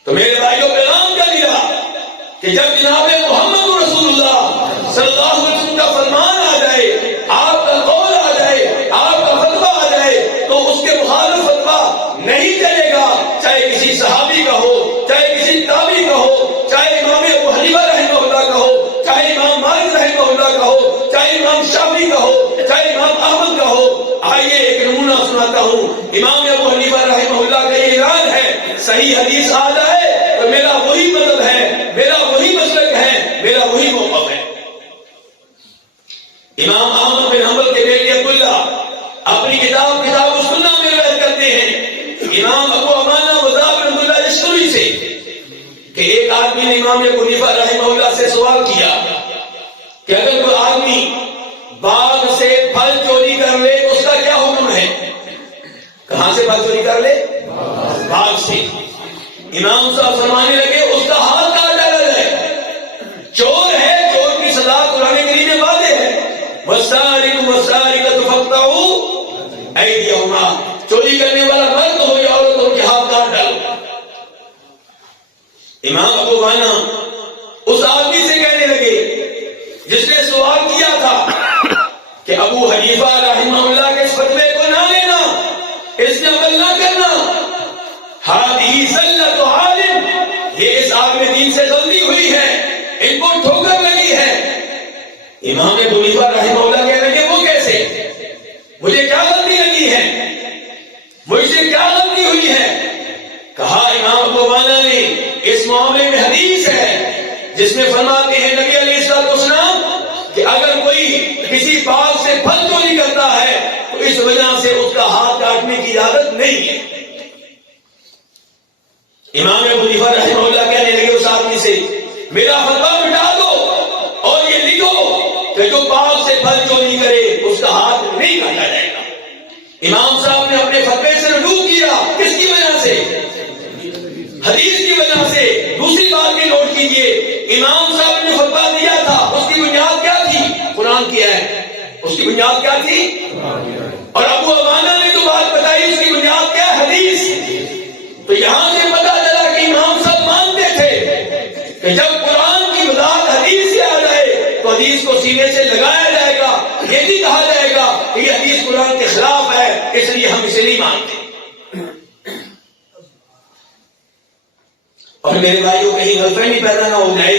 تو میرے بھائیوں پیغام کیا دیا کہ جب جناب محمد رسول اللہ صلی اللہ علیہ وسلم کا فرمان آ جائے، آپ کا قول آ جائے، آپ کا فتویٰ آ جائے، تو اس کے مخالف فتویٰ نہیں چلے گا، چاہے کسی صحابی کا ہو، چاہے کسی تابعی کا ہو، چاہے امام ابو حنیفہ رحمہ اللہ کا ہو، چاہے امام مالک رحمہ اللہ کا ہو، چاہے امام شافعی کا ہو، چاہے امام احمد کا ہو. آئیے ایک نمونہ سناتا ہوں. امام ابو حنیفہ رحمہ اللہ کا یہ اعلان ہے، صحیح حدیث آ جائے تو میرا وہی مذہب ہے، میرا وہی مسلک ہے، میرا وہی موقف ہے. امام احمد بن حنبل کے بیٹے عبداللہ اپنی کتاب سے امام صاحب فرمانے لگے اس کا ہاتھ کاٹ ڈالا جائے. چور ہے, چور کی سزا قرآن کریم میں واضح ہے, والسارق والسارقۃ فاقطعوا ایدیہما, چوری کرنے والا مرد ہو یا عورت ہو, ان کے ہاتھ کاٹ ڈالو. امام ابو وانا اس آدمی سے کہنے لگے جس نے سوال کیا تھا کہ ابو حنیفہ رحمہ اللہ کے اس فتوے کو نہ لینا, اس نے عمل نہ کرنا, ہذہ زلۃ عالم, یہ اس عالم دین سے غلطی ہوئی ہے, ان کو ٹھوکر لگی ہے. امام ابو حنیفہ رحمہ اللہ کہنے لگے وہ کیسے, مجھے کیا غلطی لگی ہے, مجھ سے کیا غلطی ہوئی ہے؟ کہا امام ابو وانا نے اس معاملے میں حدیث ہے جس میں فرماتے ہیں نبی علیہ السلام کہ اگر کوئی کسی باغ سے پھل چوری کرتا ہے تو اس وجہ سے اس کا ہاتھ کاٹنے کی اجازت نہیں ہے. امام ابو حنیفہ رحمہ اللہ کہنے لگے اس آدمی سے میرا فتویٰ مٹا دو اور یہ لکھو کہ جو باغ سے پھل چوری کرے اس کا ہاتھ نہیں کاٹا جائے گا. امام صاحب نے اپنے فتوے سے رجوع کیا, کس کی وجہ سے؟ حدیث کی وجہ سے. دوسری بات بھی نوٹ کیجئے, امام صاحب نے فتویٰ دیا تھا, اس کی بنیاد کیا تھی؟ قرآن کی ہے. اس کی بنیاد کیا تھی؟ اور ابو عوانہ نے جو بات بتائی اس کی بنیاد کیا ہے؟ حدیث. تو یہاں سے پتا چلا کہ امام صاحب مانتے تھے کہ جب قرآن کی وضاحت حدیث سے آ جائے تو حدیث کو سینے سے لگایا جائے گا, یہ نہیں کہا جائے گا کہ یہ حدیث قرآن کے خلاف ہے اس لیے ہم اسے نہیں مانتے. اور میرے بھائیوں کہیں غلط فہمی پیدا نہ ہو جائے,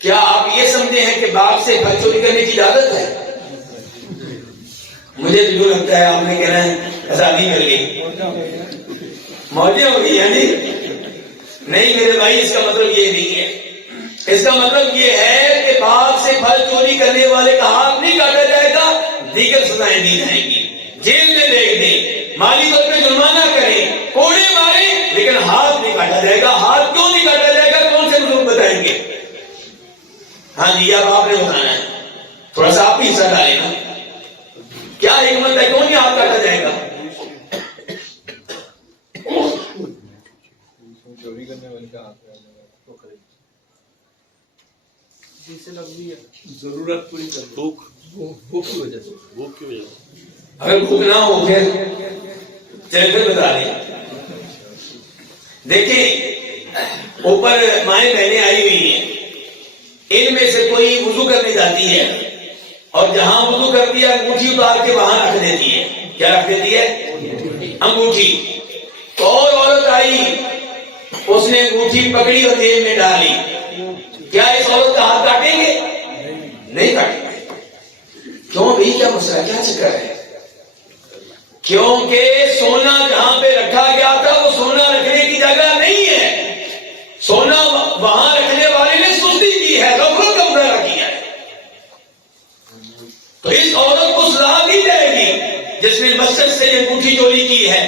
کیا آپ یہ سمجھتے ہیں کہ باغ سے پھل چوری کرنے کی اجازت ہے؟ مجھے تو یوں لگتا ہے آپ نے کہنا ہے آزادی مل گئی, موجیں ہو گئی, یعنی نہیں میرے بھائی, اس کا مطلب یہ نہیں ہے. اس کا مطلب یہ ہے کہ باغ سے پھل چوری کرنے والے کا ہاتھ نہیں کاٹا جائے گا, دیگر سزائیں دی جائیں گی, جیل میں لے دیں, مالی طور پہ جرمانہ کریں, کوڑے ماریں, لیکن ہاتھ نہیں کاٹا جائے گا. ہاتھ کیوں نہیں کاٹا جائے گا, کون سے لوگ بتائیں گے؟ ہاں جی, اب آپ نے بتانا ہے, تھوڑا سا آپ بھی حصہ ڈالیں نا. کیا حکمت ہے, کون نہیں ہاتھ کاٹا جائے گا؟ چوری کرنے والے کا ہاتھ ضرورت پوری کر, بھوک کی وجہ سے, بھوک کی وجہ سے. اگر بھوک نہ ہو پھر چلے پھر بتا دیں. دیکھیں اوپر مائیں بہنیں آئی ہوئی ہیں, ان میں سے کوئی وضو کرنے جاتی ہے اور جہاں وضو کرتی ہے انگوٹھی اتار کے وہاں رکھ دیتی ہے. کیا رکھ دیتی ہے؟ انگوٹھی. تو اور عورت آئی, اس نے انگوٹھی پکڑی اور جیب میں ڈالی, کیا اس عورت کا ہاتھ کاٹیں گے؟ نہیں کاٹیں گے. کیوں بھائی, کیا مسئلہ, کیا چکر ہے؟ کیونکہ سونا جہاں پہ رکھا گیا تھا وہ سونا رکھنے کی جگہ نہیں ہے. سونا وہاں رکھنے والے نے سستی کی ہے, غفلت کا مظاہرہ کیا ہے. تو اس عورت کو سزا دی جائے گی جس نے مسجد سے یہ انگوٹھی چوری کی ہے,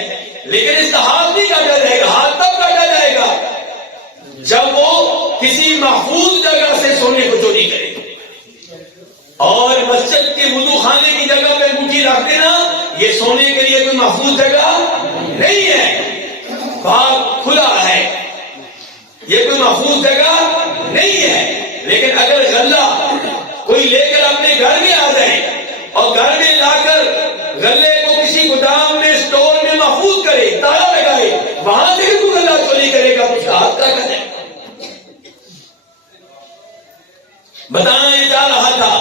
لیکن اس کا ہاتھ نہیں کاٹا جائے گا. ہاتھ تب کاٹا جائے گا جب وہ کسی محفوظ جگہ سے سونے کو چوری کرے. اور مسجد کے وضو خانے کی جگہ پہ انگوٹھی رکھ دینا یہ سونے کے لیے کوئی محفوظ جگہ نہیں ہے. باغ کھلا ہے, یہ کوئی محفوظ جگہ نہیں ہے. لیکن اگر غلہ کوئی لے کر اپنے گھر میں آ جائے اور گھر میں لا کر غلے کو کسی گودام میں اسٹور میں محفوظ کرے, تالا لگائے, وہاں سے بھی کوئی غلہ چوری کرے گا تو اس کا ہاتھ کاٹا جائے گا. بتانا یہ چاہ رہا تھا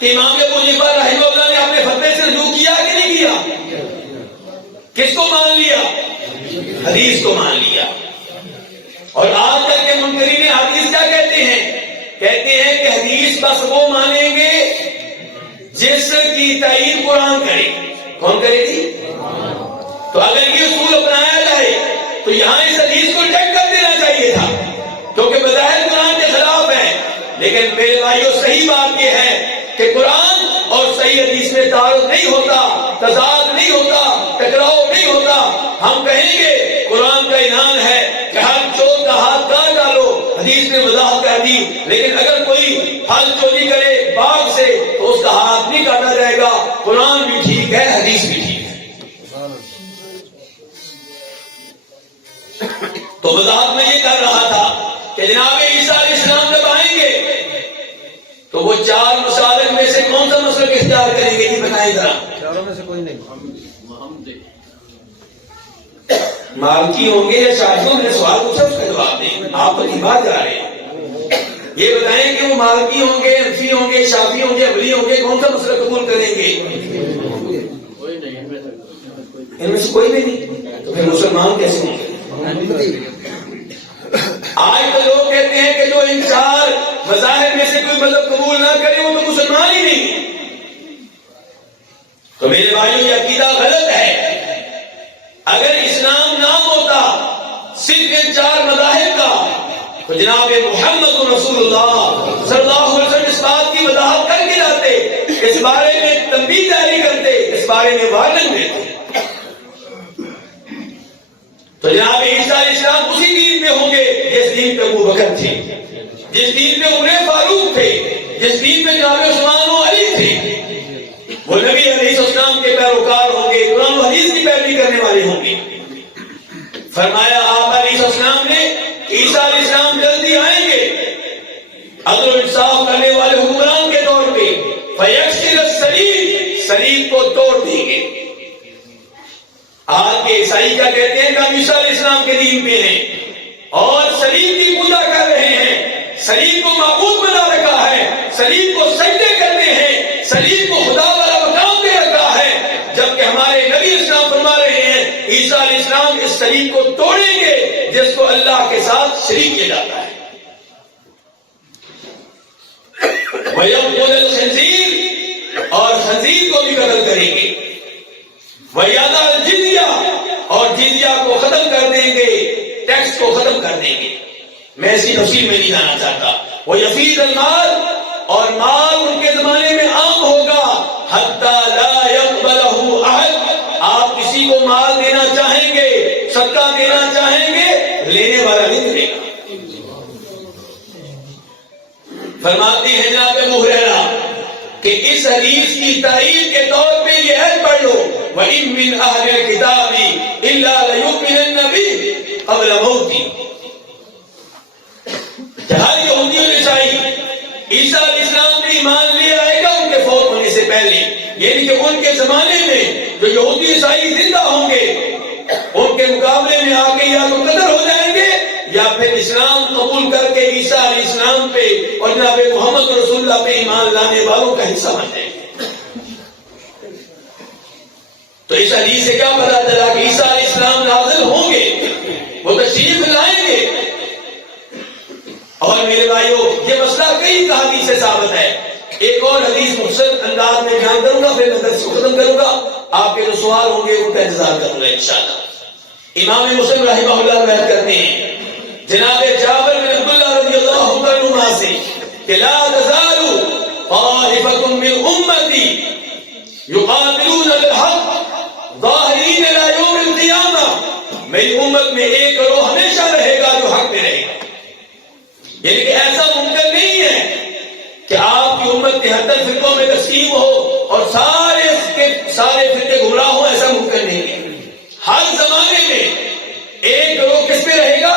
کہ امام ابو حنیفہ رحمہ اللہ نے اپنے فتوے سے رجوع کیا کہ نہیں کیا؟ کس کو مان لیا؟ حدیث کو مان لیا. اور آج تک کے منکرین حدیث کیا کہتے ہیں؟ کہتے ہیں کہ حدیث بس وہ مانیں گے جس کی تائید قرآن کرے. کون کرے گی؟ تو اگر یہ اصول اپنایا جائے تو یہاں اس حدیث کو ریجیکٹ کر دینا چاہیے تھا, کیونکہ بظاہر قرآن کے خلاف ہے. لیکن میرے بھائیوں صحیح بات یہ ہے کہ قرآن اور صحیح حدیث میں تعارض نہیں ہوتا, تضاد نہیں ہوتا, ٹکراؤ نہیں ہوتا. ہم کہیں گے قرآن کا اعلان ہے کہ ہر چور کا ہاتھ کاٹ ڈالو, حدیث نے وضاحت کر دی. لیکن اگر کوئی پھل چوری کرے باغ سے تو اس کا ہاتھ نہیں کاٹا جائے گا. قرآن بھی ٹھیک ہے, حدیث بھی ٹھیک ہے. تو وضاحت میں یہ کر رہا تھا کہ جناب عیسیٰ علیہ السلام جب آئیں گے تو وہ 4 مسالک میں سے کون سا مسلک اختیار کریں گے؟ یہ بتائیں ذرا. چاروں میں سے کوئی نہیں. مالکی ہوں گے یا شافعی؟ میں نے سوال پوچھا، اس کا جواب دیں. آپ تو بات جا رہے ہیں. یہ بتائیں کہ وہ مالکی ہوں گے، حنفی ہوں گے، شافعی ہوں گے، حنبلی ہوں گے، کون سا مسئلہ قبول کریں گے؟ ان میں سے کوئی بھی نہیں. تو پھر مسلمان کیسے ہوں گے؟ آج تو لوگ کہتے ہیں کہ جو ان 4 مذاہب میں سے کوئی مذہب قبول نہ کرے وہ تو مسلمان ہی نہیں. تو میرے بھائیوں یہ عقیدہ غلط ہے. اگر اسلام نام ہوتا صرف ان 4 مذاہب کا تو جناب محمد رسول اللہ صلی اللہ علیہ وسلم اس بات کی وضاحت کر کے جاتے، اس بارے میں تنبیہ جاری کرتے، اس بارے میں وارننگ دیتے. تو جناب عیسیٰ علیہ السلام اسی دین پہ ہوں گے جس دین پہ ابو بکر تھے، جس دین پہ عمر فاروق تھے، جس دین پہ جناب عثمان و علی تھے. وہ نبی علیہ السلام کے پیروکار ہوں گے، قرآن و حدیث کی پیروی کرنے والے ہوں گے. فرمایا آپ علیہ السلام نے عیسیٰ علیہ السلام جلدی آئیں گے عدل و انصاف کرنے والے حکمران کے طور پہ. فیکسر الصلیب، صلیب کو توڑ دیں گے. آج کے عیسائی کیا کہتے ہیں کہ ہم عیسیٰ علیہ السلام کے دین پہ ہیں اور صلیب کی پوجا کر رہے ہیں، صلیب کو معبود بنا رکھا ہے، صلیب کو سجدے کرتے ہیں، صلیب کو خدا والا مقام دے رکھا ہے. جبکہ ہمارے نبی اسلام فرما رہے ہیں عیسیٰ علیہ السلام اس صلیب کو توڑیں گے جس کو اللہ کے ساتھ شریک کیا جاتا ہے. وَيَقْتُلُ الْخِنزِيرَ، اور خنزیر کو بھی قتل کریں گے. وَيَضَعُ الْجِزْيَةَ، اور جزیہ کو ختم کر دیں گے، ٹیکس کو ختم کر دیں گے. میں اسی تفصیل میں نہیں جانا چاہتا. وَيَفِيضُ الْمَالَ، اور مال ان کے زمانے میں عام ہوگا. حَتَّى لَا يَقْبَلَهُ أَحَدٌ، آپ کسی کو مال دینا چاہیں گے، صدقہ دینا چاہیں گے، لینے والا نہیں دے گا. فرماتے ہیں جناب ابو ہریرہ کہ اس حدیث کی تائید کے طور پہ یہ عہد پڑھ لو، وَإِن مِّنْ أَهْلِ الْكِتَابِ إِلَّا لَيُؤْمِنَنَّ بِهِ قَبْلَ مَوْتِهِ. ہر یہودی اور عیسائی عیسیٰ علیہ السلام پہ ایمان لے آئے گا ان کے فوت ہونے سے پہلے. یعنی کہ ان کے زمانے میں جو یہودی عیسائی زندہ ہوں گے ان کے مقابلے میں آ کے یا تو قتل ہو جائیں گے یا پھر اسلام قبول کر کے عیسیٰ علیہ السلام پہ اور جناب محمد رسول اللہ پہ ایمان لانے والوں کا حصہ بن جائیں گے. تو اس حدیث سے کیا پتا چلا کہ عیسیٰ علیہ السلام نازل ہوں گے، وہ تشریف لائیں گے. اور میرے بھائیو یہ مسئلہ کئی حدیث سے ثابت ہے. ایک اور حدیث مختصر انداز میں بیان کروں گا، پھر میں درس کو ختم کروں گا. آپ کے جو سوال ہوں گے ان کا انتظار کروں گا انشاءاللہ. امام مسلم رحمہ اللہ روایت کرتے ہیں جناب جابر بن عبداللہ رضی اللہ عنہما سے کہ لا تزال طائفة من امتی یقاتلون بالحق ظاہرین الى یوم القیامہ. میری امت میں ایک گروہ ہمیشہ رہے گا جو حق میں رہے گا. یعنی کہ ایسا ممکن نہیں ہے کہ آپ کی امت 73 فرقوں میں تقسیم ہو اور سارے فرقے گمراہ ہوں، ایسا ممکن نہیں ہے. ہر زمانے میں ایک گروہ کس پہ رہے گا؟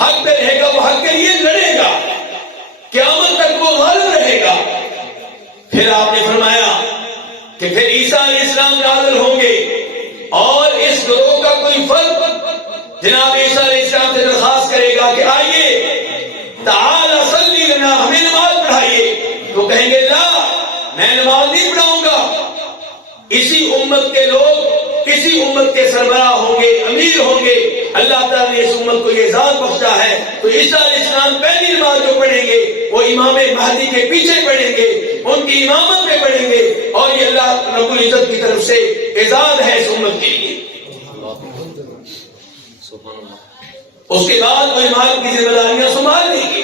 حق پہ رہے گا. وہ حق کے لیے لڑے گا، قیامت تک وہ غالب رہے گا. پھر آپ نے فرمایا کہ پھر عیسیٰ علیہ السلام نازل ہوں گے اور اس گروہ کا کوئی فرد جناب عیسیٰ علیہ السلام سے درخواست کرے گا کہ آئیے تعال صلی لنا، ہمیں نماز پڑھائیے. تو کہیں گے لا، میں نماز نہیں پڑھاؤں گا. اسی امت کے لوگ کسی امت کے سربراہ ہوں گے، امیر ہوں گے. اللہ تعالیٰ نے اس امت کو یہ اعزاز بخشا ہے. تو عیسیٰ علیہ السلام پہلی نماز جو پڑھیں گے وہ امام مہدی کے پیچھے پڑھیں گے، ان کی امامت میں پڑھیں گے. اور یہ اللہ رب العزت کی طرف سے اعزاز ہے اس امت کے لیے. اس کے بعد وہ امام کی ذمہ داریاں سنبھال لیں گے،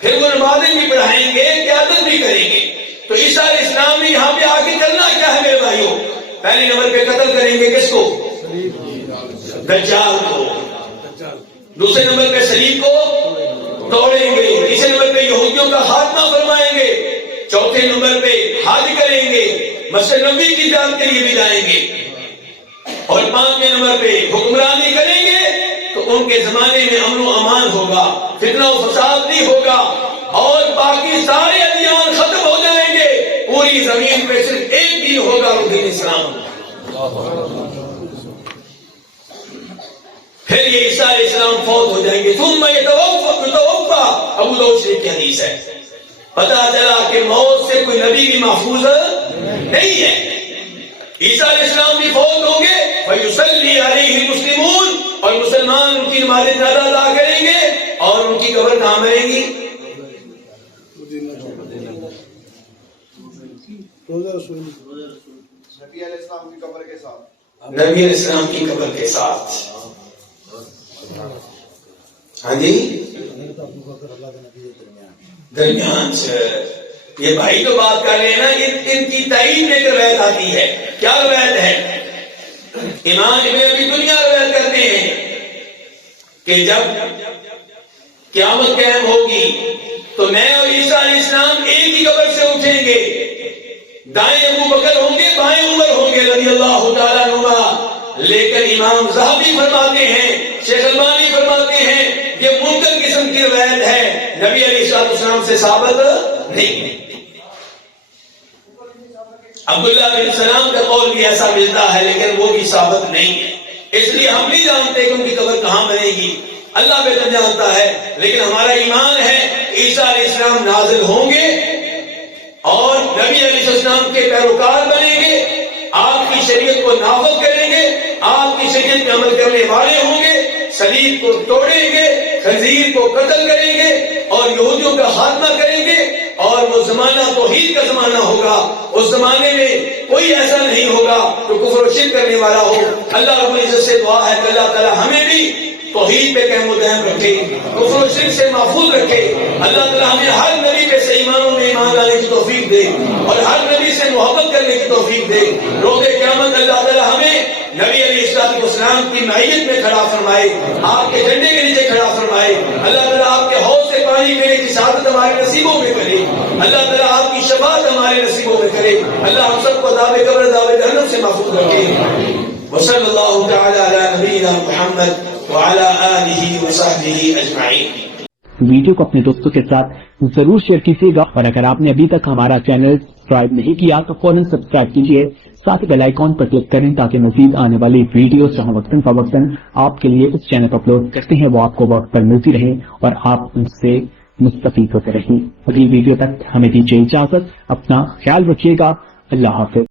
پھر وہ نمازیں بھی پڑھائیں گے، قیادت بھی کریں گے. تو عیسیٰ علیہ السلام نے یہاں پہ آگے کرنا کیا ہے میرے بھائیوں؟ پہلے نمبر پہ قتل کریں گے کس کو؟ دجال کو. دوسرے نمبر پہ صلیب کو توڑیں گے. تیسرے نمبر پہ یہودیوں کا خاتمہ فرمائیں گے. چوتھے نمبر پہ حج کریں گے، مسجد نبوی کی زیارت کے لیے بھی جائیں گے. اور 5ویں نمبر پہ حکمرانی کریں گے. تو ان کے زمانے میں امن و امان ہوگا، فتنہ و فساد نہیں ہوگا، اور باقی سارے ادیان ختم ہو جائیں گے، پوری زمین پہ صرف ایک دین ہوگا، وہ دین اسلام۔ پھر یہ عیسیٰ علیہ السلام فوت ہو جائیں گے، ثم یتوفا، ابو داؤد شریف کی حدیث ہے۔ پتا چلا کہ موت سے کوئی نبی بھی محفوظ نہیں ہے۔ عیسیٰ علیہ السلام بھی فوت ہوں گے، فیصلی علیہ المسلمون، اور مسلمان ان کی نماز جنازہ ادا کریں گے، اور ان کی قبر کہاں بنے گی؟ نبی علیہ السلام کی قبر کے ساتھ، نبی علیہ السلام کی قبر کے ساتھ۔ ہاں جی، درمیان سے یہ بھائی تو بات کر رہے ہیں نا، ان کی تائید میں ایک روایت آتی ہے۔ کیا روایت ہے؟ امام ابن ابی دنیا روایت کرتے ہیں کہ جب قیامت قائم ہوگی تو میں اور عیسیٰ علیہ السلام ایک ہی قبر سے اٹھیں گے، دائیں ابو بکر ہوں گے، بائیں عمر ہوں گے رضی اللہ تعالیٰ عنہما۔ لیکن امام ذہبی فرماتے ہیں، شیخ البانی فرماتے ہیں، یہ منکر قسم کی روایت ہے، نبی علیہ السلام سے ثابت نہیں ہے۔ عبداللہ بن سلام کا قول بھی ایسا ملتا ہے، لیکن وہ بھی ثابت نہیں ہے، اس لیے ہم نہیں جانتے کہ ان کی قبر کہاں بنے گی، اللہ بہتر جانتا ہے۔ لیکن ہمارا ایمان ہے کہ عیسیٰ علیہ السلام نازل ہوں گے اور نبی علیہ السلام کے پیروکار بنیں گے، آپ کی شریعت کو نافذ کریں گے، آپ کی شریعت پہ عمل کرنے والے ہوں گے، صلیب کو توڑیں گے، خنزیر کو قتل کریں گے، اور یہودیوں کا خاتمہ کریں گے، اور وہ زمانہ توحید کا زمانہ ہوگا۔ اس زمانے میں کوئی ایسا نہیں ہوگا جو کفر و شرک کرنے والا ہو۔ اللہ رب العزت سے دعا ہے کہ اللہ تعالی ہمیں بھی توحید پہ قائم و دائم رکھے، کفر و شرک سے محفوظ رکھے۔ اللہ تعالی ہمیں ہر نبی پہ صحیح معنوں میں ایمان لانے کی توفیق دے، اور ہر نبی سے محبت کرنے کی توفیق دے۔ روز قیامت اللہ تعالی ہمیں نبی علیہ السلام کی معیت میں کھڑا فرمائے، آپ کے جھنڈے کے نیچے کھڑا فرمائے۔ اللہ تعالیٰ آپ کے حوض سے پانی پینے کی سعادت ہمارے نصیبوں میں کرے، اللہ تعالیٰ آپ کی شفاعت ہمارے نصیبوں میں کرے۔ اللہ ہم سب کو عذاب قبر عذاب جہنم سے محفوظ رکھے۔ وصلی اللہ تعالی علی نبینا محمد وعلی آلہ وصحبہ اجمعین۔ ویڈیو کو اپنے دوستوں کے ساتھ ضرور شیئر کیجیے گا، اور اگر آپ نے ابھی تک ہمارا چینل سبسکرائب نہیں کیا تو فوراً سبسکرائب کیجیے، ساتھ بیل آئیکن پر کلک کریں تاکہ مزید آنے والی ویڈیوز جو ہم وقتاً فوقتاً آپ کے لیے اس چینل پر اپلوڈ کرتے ہیں وہ آپ کو وقت پر ملتی رہیں اور آپ ان سے مستفید ہوتے رہیں۔ اگلی ویڈیو تک ہمیں دیجیے اجازت، اپنا خیال رکھیے گا، اللہ حافظ۔